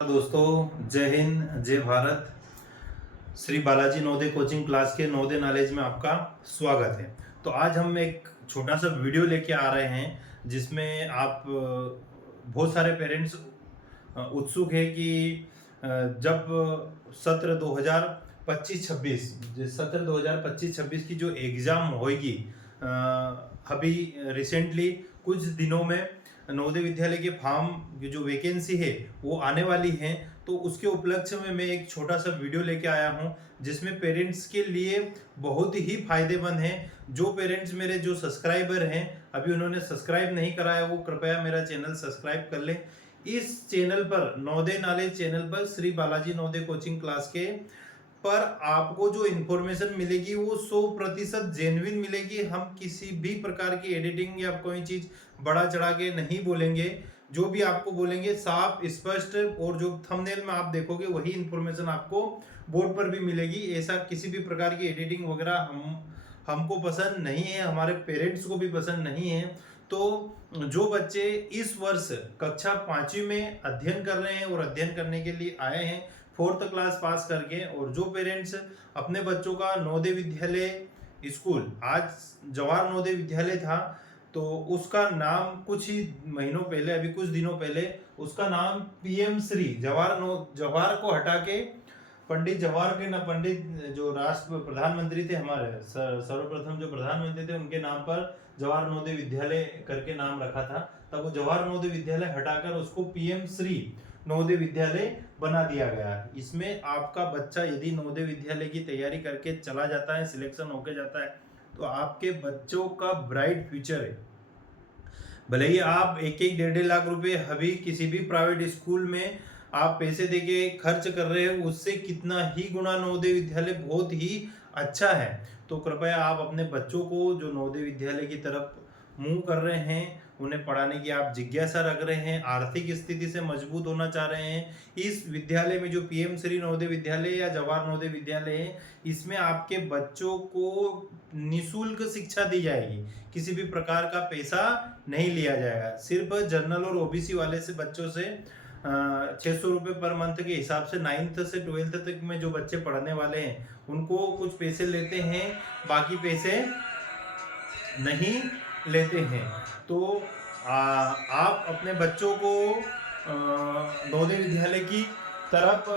दोस्तों, जय हिंद, जय भारत। श्री बालाजी नवोदय कोचिंग क्लास के नवोदय नॉलेज में आपका स्वागत है। तो आज हम एक छोटा सा वीडियो लेके आ रहे हैं जिसमें आप बहुत सारे पेरेंट्स उत्सुक है कि जब सत्र 2025-26 सत्र 2025-26 की जो एग्ज़ाम होगी, अभी रिसेंटली कुछ दिनों में नवोदय विद्यालय के फॉर्म की जो वैकेंसी है वो आने वाली है। तो उसके उपलक्ष्य में मैं एक छोटा सा वीडियो लेके आया हूँ जिसमें पेरेंट्स के लिए बहुत ही फायदेमंद है। जो पेरेंट्स मेरे जो सब्सक्राइबर हैं, अभी उन्होंने सब्सक्राइब नहीं करा है, वो कृपया मेरा चैनल सब्सक्राइब कर ले। इस चैनल पर, नवोदय नॉलेज चैनल पर, श्री बालाजी नवोदय कोचिंग क्लास के पर आपको जो इन्फॉर्मेशन मिलेगी वो 100% जेन्युइन मिलेगी। हम किसी भी प्रकार की एडिटिंग या कोई चीज बड़ा चढ़ा के नहीं बोलेंगे। जो भी आपको बोलेंगे साफ स्पष्ट, और जो थंबनेल में आप देखोगे वही इन्फॉर्मेशन आपको बोर्ड पर भी मिलेगी। ऐसा किसी भी प्रकार की एडिटिंग वगैरह हमको पसंद नहीं है, हमारे पेरेंट्स को भी पसंद नहीं है। तो जो बच्चे इस वर्ष कक्षा 5वीं में अध्ययन कर रहे हैं और अध्ययन करने के लिए आए हैं 4th क्लास पास करके, और जो पेरेंट्स अपने बच्चों का नवोदय विद्यालय स्कूल, आज जवाहर नवोदय विद्यालय था तो उसका नाम कुछ ही महीनों पहले, अभी कुछ दिनों पहले उसका नाम पीएम श्री जवाहर को हटा के पंडित जवाहर के ना, पंडित जो राष्ट्र प्रधानमंत्री थे हमारे, सर्वप्रथम जो प्रधानमंत्री थे उनके नाम पर जवाहर नवोदय विद्यालय करके नाम रखा था। तब वो जवाहर नवोदय विद्यालय हटाकर उसको पीएम श्री नवोदय विद्यालय बना दिया गया है। इसमें आपका बच्चा यदि नवोदय विद्यालय की तैयारी करके चला जाता है, सिलेक्शन होके जाता है, तो आपके बच्चों का ब्राइट फ्यूचर है। भले ही आप 1-1 1.5 लाख रुपए अभी किसी भी प्राइवेट स्कूल में आप पैसे देके खर्च कर रहे हो, उससे कितना ही गुना नवोदय विद्यालय बहुत ही अच्छा है। तो कृपया आप अपने बच्चों को जो नवोदय विद्यालय की तरफ मुंह कर रहे हैं, उन्हें पढ़ाने की आप जिज्ञासा रख रहे हैं, आर्थिक स्थिति से मजबूत होना चाह रहे हैं, इस विद्यालय में जो पीएम श्री नवोदय विद्यालय या जवाहर नवोदय विद्यालय है, इसमें आपके बच्चों को निःशुल्क शिक्षा दी जाएगी। किसी भी प्रकार का पैसा नहीं लिया जाएगा। सिर्फ जनरल और ओबीसी वाले से बच्चों से 600 रुपये पर मंथ के हिसाब से 9th से 12th तक में जो बच्चे पढ़ने वाले हैं उनको कुछ पैसे लेते हैं, बाकी पैसे नहीं लेते हैं। तो आप अपने बच्चों को नवोदय विद्यालय की तरफ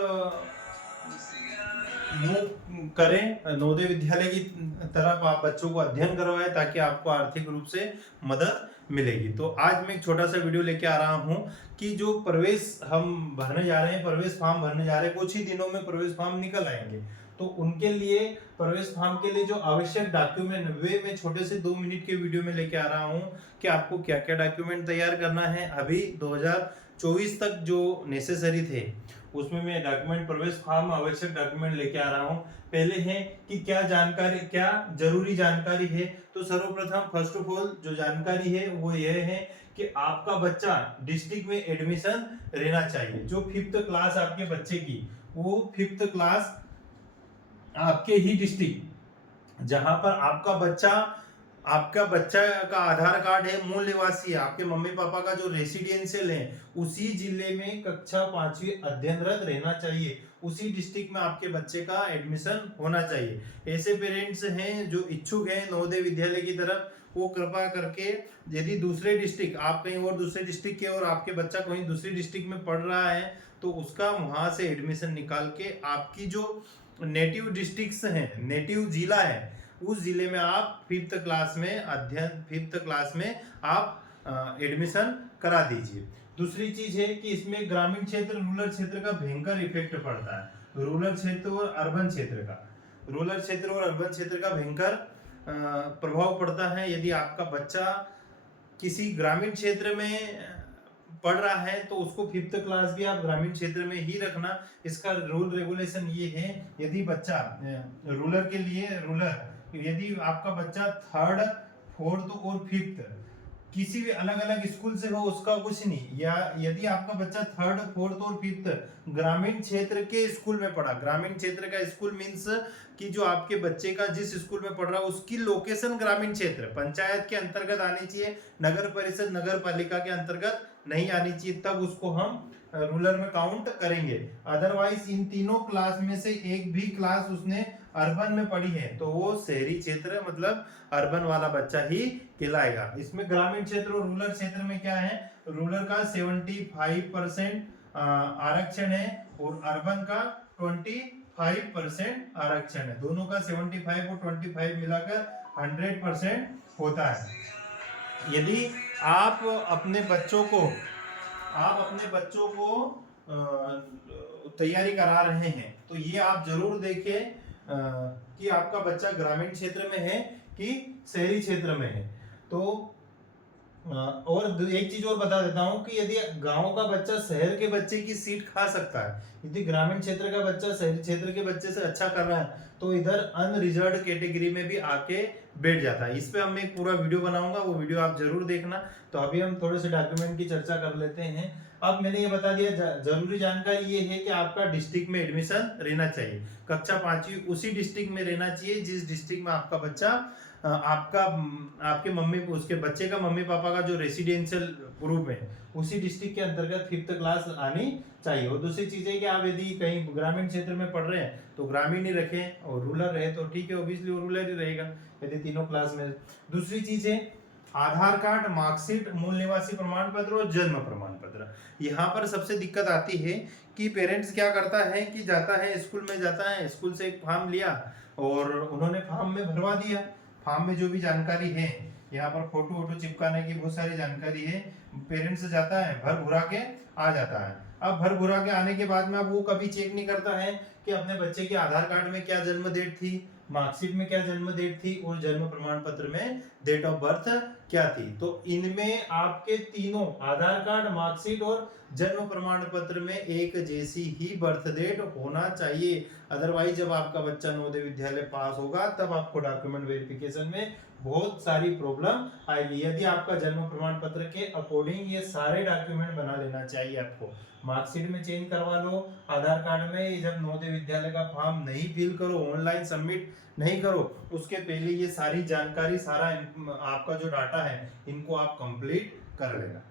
मुंह करें, नवोदय विद्यालय की तरफ आप बच्चों को अध्ययन करवाएं ताकि आपको आर्थिक रूप से मदद मिलेगी। तो आज मैं एक छोटा सा वीडियो लेके आ रहा हूं कि जो प्रवेश हम भरने जा रहे हैं, प्रवेश फॉर्म भरने जा रहे हैं, कुछ ही दिनों में प्रवेश फॉर्म निकल आएंगे। तो उनके लिए प्रवेश फॉर्म के लिए जो आवश्यक डॉक्यूमेंट, वे मैं छोटे से 2 मिनट के वीडियो में लेके आ रहा हूं कि आपको क्या क्या डॉक्यूमेंट तैयार करना है। अभी 2024 तक जो नेसेसरी थे उसमें मैं डॉक्यूमेंट, प्रवेश फॉर्म आवश्यक डॉक्यूमेंट लेके आ रहा हूं। पहले है कि क्या जानकारी, क्या जरूरी जानकारी है। तो सर्वप्रथम फर्स्ट ऑफ ऑल जो जानकारी है वो यह है कि आपका बच्चा डिस्ट्रिक्ट में एडमिशन रहना चाहिए। जो 5th क्लास आपके बच्चे की, वो 5th क्लास आपके ही डिस्ट्रिक्ट जहां पर आपका बच्चा का आधार कार्ड है, मूल निवासी है, आपके मम्मी पापा का जो रेसिडेंशियल है, उसी जिले में कक्षा 5वीं अध्ययनरत रहना चाहिए। उसी डिस्ट्रिक्ट में आपके बच्चे का एडमिशन होना चाहिए। ऐसे पेरेंट्स हैं जो इच्छुक हैं नवोदय विद्यालय की तरफ, वो कृपा करके, यदि दूसरे डिस्ट्रिक्ट, आप कहीं और दूसरे डिस्ट्रिक्ट के और आपके बच्चा कहीं दूसरी डिस्ट्रिक्ट में पढ़ रहा है, तो उसका वहां से एडमिशन निकाल के आपकी जो नेटिव डिस्ट्रिक्ट्स हैं, नेटिव जिला है, उस जिले में आप 5th क्लास में आप एडमिशन करा दीजिए। दूसरी चीज है कि इसमें ग्रामीण क्षेत्र, रूरल क्षेत्र का भयंकर इफेक्ट पड़ता है। रूरल क्षेत्र और अर्बन क्षेत्र का भयंकर प्रभाव पड़ता है। यदि आपका बच्चा किसी ग्रामीण क्षेत्र में पढ़ रहा है तो उसको 5th क्लास भी आप ग्रामीण क्षेत्र में ही रखना। इसका रूल रेगुलेशन ये है, यदि बच्चा यदि आपका बच्चा 3rd, 4th और 5th किसी भी अलग अलग स्कूल से हो, उसका कुछ नहीं, या यदि आपका बच्चा 3rd, 4th और 5th ग्रामीण क्षेत्र के स्कूल में पढ़ा, ग्रामीण क्षेत्र का स्कूल मीन्स कि जो आपके बच्चे का जिस स्कूल में पढ़ रहा है उसकी लोकेशन ग्रामीण क्षेत्र, पंचायत के अंतर्गत आनी चाहिए, नगर परिषद, नगर पालिका के अंतर्गत नहीं आनी चाहिए, तब उसको हम रूरल में काउंट करेंगे। अदरवाइज इन तीनों क्लास में से एक भी क्लास उसने अर्बन में पढ़ी है तो वो शहरी क्षेत्र मतलब अर्बन वाला बच्चा ही कहलाएगा। इसमें ग्रामीण क्षेत्र और रूरल क्षेत्र में क्या है, रूरल का 75% आरक्षण है और अर्बन का 25% आरक्षण है। दोनों का 75 और 25 मिलाकर 100% होता है। यदि आप अपने बच्चों को तैयारी करा रहे हैं तो ये आप जरूर देखें कि आपका बच्चा ग्रामीण क्षेत्र में है कि शहरी क्षेत्र में है। तो और एक चीज और बता देता हूं कि यदि गांव का बच्चा शहर के बच्चे की सीट खा सकता है, यदि ग्रामीण क्षेत्र का बच्चा शहरी क्षेत्र के बच्चे से अच्छा कर रहा है तो इधर अनरिजर्व्ड कैटेगरी में भी आके बैठ जाता है। इस पे हम एक पूरा वीडियो बनाऊंगा, वो वीडियो आप जरूर देखना। तो अभी हम थोड़े से डॉक्यूमेंट की चर्चा कर लेते हैं। अब मैंने ये बता दिया, जरूरी जानकारी ये है कि आपका डिस्ट्रिक्ट में एडमिशन रहना चाहिए, कक्षा 5वीं उसी डिस्ट्रिक्ट में रहना चाहिए जिस डिस्ट्रिक्ट में आपका बच्चा आपके मम्मी उसके बच्चे का मम्मी पापा का जो रेसिडेंशियल ग्रुप है उसी डिस्ट्रिक्ट के अंतर्गत 5th क्लास आनी चाहिए। और दूसरी चीज है कि आप यदि कहीं ग्रामीण क्षेत्र में पढ़ रहे हैं तो ग्रामीण ही रखें और रूरल रहे तो ठीक है, ऑब्वियसली रूरल ही रहेगा यदि तीनों क्लास में। दूसरी चीज है आधार कार्ड, मार्कशीट, मूल निवासी प्रमाण पत्र और जन्म प्रमाण पत्र। यहाँ पर सबसे दिक्कत आती है कि पेरेंट्स क्या करता है कि जाता है स्कूल में, जाता है स्कूल से एक फॉर्म लिया और उन्होंने फॉर्म में भरवा दिया। फॉर्म में जो भी जानकारी है, यहाँ पर फोटो वोटो चिपकाने की बहुत सारी जानकारी है, पेरेंट्स जाता है भर भुरा के आ जाता है। अब भर भुरा के आने के बाद में अब वो कभी चेक नहीं करता है कि अपने बच्चे के आधार कार्ड में क्या जन्म डेट थी, मार्कशीट में क्या जन्म डेट थी और जन्म प्रमाण पत्र में डेट ऑफ बर्थ क्या थी। तो इनमें आपके तीनों आधार कार्ड, मार्कशीट और जन्म प्रमाण पत्र में एक जैसी ही बर्थ डेट होना चाहिए। अदरवाइज जब आपका बच्चा नवोदय विद्यालय पास होगा तब आपको डॉक्यूमेंट वेरिफिकेशन में बहुत सारी प्रॉब्लम आएगी। यदि आपका जन्म प्रमाण पत्र के अकॉर्डिंग ये सारे डॉक्यूमेंट बना लेना चाहिए आपको। मार्कशीट में चेंज करवा लो, आधार कार्ड में जब नवोदय विद्यालय का फॉर्म नहीं फिल करो, ऑनलाइन सबमिट नहीं करो, उसके पहले ये सारी जानकारी, सारा आपका जो डाटा है इनको आप कंप्लीट कर लेना।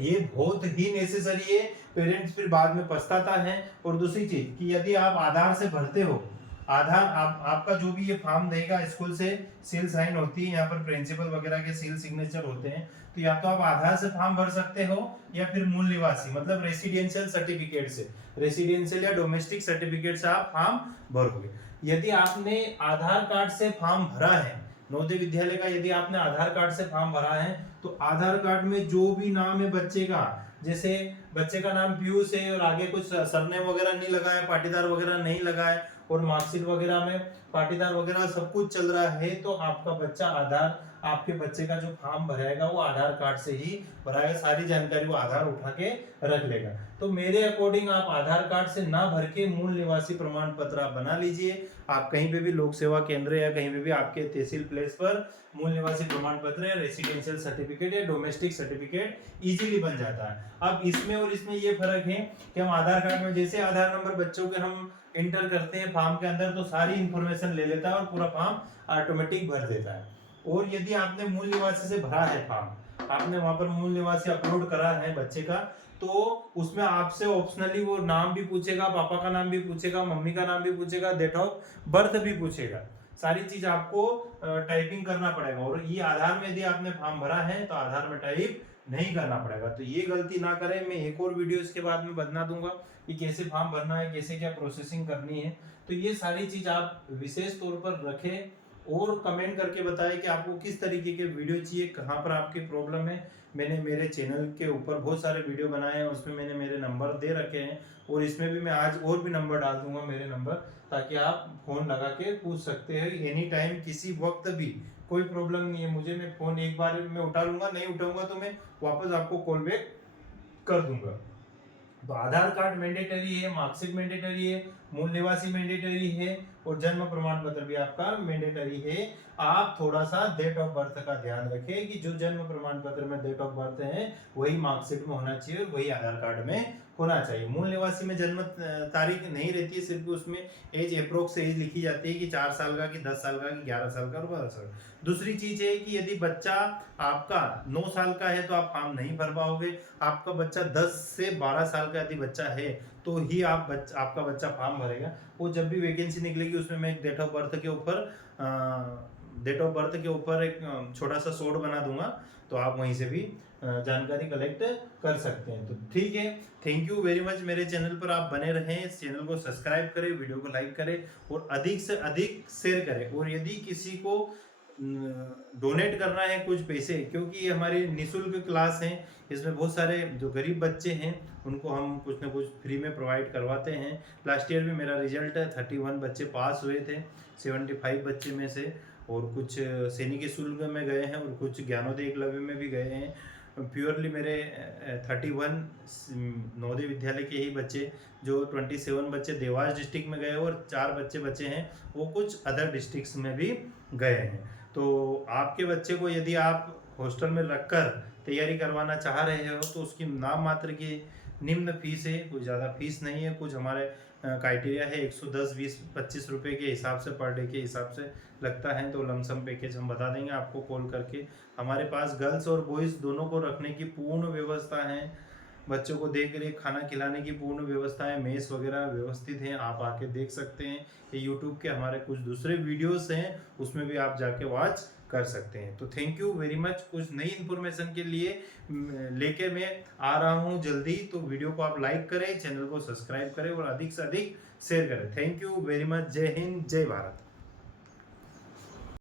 ये बहुत ही नेसेसरी है, पेरेंट्स फिर बाद में पछताता है। और दूसरी चीज कि यदि आप आधार से भरते हो, आधार आपका जो भी ये फॉर्म देगा स्कूल से सील साइन होती है, यहाँ पर प्रिंसिपल वगैरह के सील सिग्नेचर होते हैं, तो या तो आप आधार से फॉर्म भर सकते हो या फिर मूल निवासी मतलब रेसिडेंशियल सर्टिफिकेट से, रेसिडेंशियल या डोमेस्टिक सर्टिफिकेट से आप फॉर्म भरोगे। यदि आपने आधार कार्ड से फॉर्म भरा है नवोदय विद्यालय का, यदि आपने आधार कार्ड से फॉर्म भरा है तो आधार कार्ड में जो भी नाम है बच्चे का, जैसे बच्चे का नाम पीयूष है और आगे कुछ सरनेम वगैरह नहीं लगा है, पाटीदार वगैरह नहीं लगा है और मार्कशीट वगैरह में पाटीदार वगैरह सब कुछ चल रहा है, तो आपका बच्चा आधार, आपके बच्चे का जो फॉर्म भरेगा वो आधार कार्ड से ही भराएगा, सारी जानकारी वो आधार उठा के रख लेगा। तो मेरे अकॉर्डिंग आप आधार कार्ड से ना भर के मूल निवासी प्रमाण पत्र आप बना लीजिए। आप कहीं पे भी लोक सेवा केंद्र या कहीं पे भी आपके तहसील प्लेस पर मूल निवासी प्रमाण पत्र या रेसिडेंशियल सर्टिफिकेट या डोमेस्टिक सर्टिफिकेट इजीली बन जाता है। अब इसमें और इसमें ये फर्क है कि हम आधार कार्ड में जैसे आधार नंबर बच्चों के हम इंटर करते हैं फॉर्म के अंदर तो सारी इंफॉर्मेशन ले लेता है और पूरा फॉर्म ऑटोमेटिक भर देता है। और यदि आपने मूल निवासी से भरा है फॉर्म, आपने वहां पर मूल निवासी अपलोड करा है बच्चे का, तो उसमें आपसे ऑप्शनली वो नाम भी पूछेगा, पापा का नाम भी पूछेगा, मम्मी का नाम भी पूछेगा, डेट ऑफ बर्थ भी पूछेगा, सारी चीज आपको टाइपिंग करना पड़ेगा। और ये आधार में यदि आपने फॉर्म भरा है तो आधार में टाइप नहीं करना पड़ेगा। तो ये गलती ना करें। मैं एक और वीडियो इसके बाद में बना दूंगा कि कैसे फॉर्म भरना है, कैसे क्या प्रोसेसिंग करनी है। तो ये सारी चीज आप विशेष तौर पर रखें और कमेंट करके बताएं कि आपको किस तरीके के वीडियो चाहिए, कहाँ पर आपकी प्रॉब्लम है। मैंने मेरे चैनल के ऊपर बहुत सारे वीडियो बनाए हैं, उसमें मैंने मेरे नंबर दे रखे हैं और इसमें भी मैं आज और भी नंबर डाल दूंगा मेरे नंबर, ताकि आप फोन लगा के पूछ सकते हैं एनी टाइम, किसी वक्त भी, कोई प्रॉब्लम नहीं है मुझे। मैं फोन एक बार में उठा लूंगा, नहीं उठाऊंगा तो मैं वापस आपको कॉल बैक कर दूंगा। तो आधार कार्ड मैंडेटरी है, मार्कशीट मैंडेटरी है, मूल निवासी मैंडेटरी है और जन्म प्रमाण पत्र भी आपका मैंडेटरी है। आप थोड़ा सा डेट ऑफ बर्थ का ध्यान रखें कि जो जन्म प्रमाण पत्र में डेट ऑफ बर्थ है वही मार्कशीट में होना चाहिए और वही आधार कार्ड में होना चाहिए। मूल निवासी में जन्म तारीख नहीं रहती है, सिर्फ उसमें एज अप्रोक्स एज लिखी जाती है कि 4 साल का, कि 10 साल का, कि 11 साल का और 12 साल का। दूसरी चीज है कि यदि बच्चा आपका 9 साल का है तो आप फॉर्म नहीं भर पाओगे। आपका बच्चा 10 से 12 साल का यदि बच्चा है तो ही आपका बच्चा फॉर्म भरेगा। वो जब भी वैकेंसी निकलेगी उसमें मैं एक डेट ऑफ बर्थ के ऊपर एक छोटा सा शॉर्ट बना दूंगा, तो आप वहीं से भी जानकारी कलेक्ट कर सकते हैं। तो ठीक है, थैंक यू वेरी मच। मेरे चैनल पर आप बने रहें, इस चैनल को सब्सक्राइब करें, वीडियो को लाइक करें और अधिक से अधिक शेयर करें। और यदि किसी को डोनेट करना है कुछ पैसे, क्योंकि ये हमारी निःशुल्क क्लास है, इसमें बहुत सारे जो गरीब बच्चे हैं उनको हम कुछ ना कुछ फ्री में प्रोवाइड करवाते हैं। लास्ट ईयर भी मेरा रिजल्ट 31 बच्चे पास हुए थे 75 बच्चे में से, और कुछ सैनिक शुल्क में गए हैं और कुछ ज्ञानोदय एकलव्य में भी गए हैं। प्योरली मेरे 31 नवोदय विद्यालय के ही बच्चे, जो 27 बच्चे देवास डिस्ट्रिक्ट में गए और 4 बच्चे बचे हैं वो कुछ अदर डिस्ट्रिक्ट्स में भी गए हैं। तो आपके बच्चे को यदि आप हॉस्टल में रखकर तैयारी करवाना चाह रहे हो तो उसकी नाम मात्र की निम्न फीस है, कोई ज़्यादा फीस नहीं है। कुछ हमारे क्राइटेरिया है 110, 20, 25 रुपये के हिसाब से पर डे के हिसाब से लगता है, तो लमसम पैकेज हम बता देंगे आपको कॉल करके। हमारे पास गर्ल्स और बॉयज़ दोनों को रखने की पूर्ण व्यवस्था है, बच्चों को देख रेख खाना खिलाने की पूर्ण व्यवस्था है, मेस वगैरह व्यवस्थित हैं, आप आके देख सकते हैं। ये यूट्यूब के हमारे कुछ दूसरे वीडियोस हैं, उसमें भी आप जाके वॉच कर सकते हैं। तो थैंक यू वेरी मच। कुछ नई इन्फॉर्मेशन के लिए लेके मैं आ रहा हूँ जल्दी, तो वीडियो को आप लाइक करें, चैनल को सब्सक्राइब करें और अधिक से अधिक शेयर करें। Thank you very much. जय हिंद, जय भारत।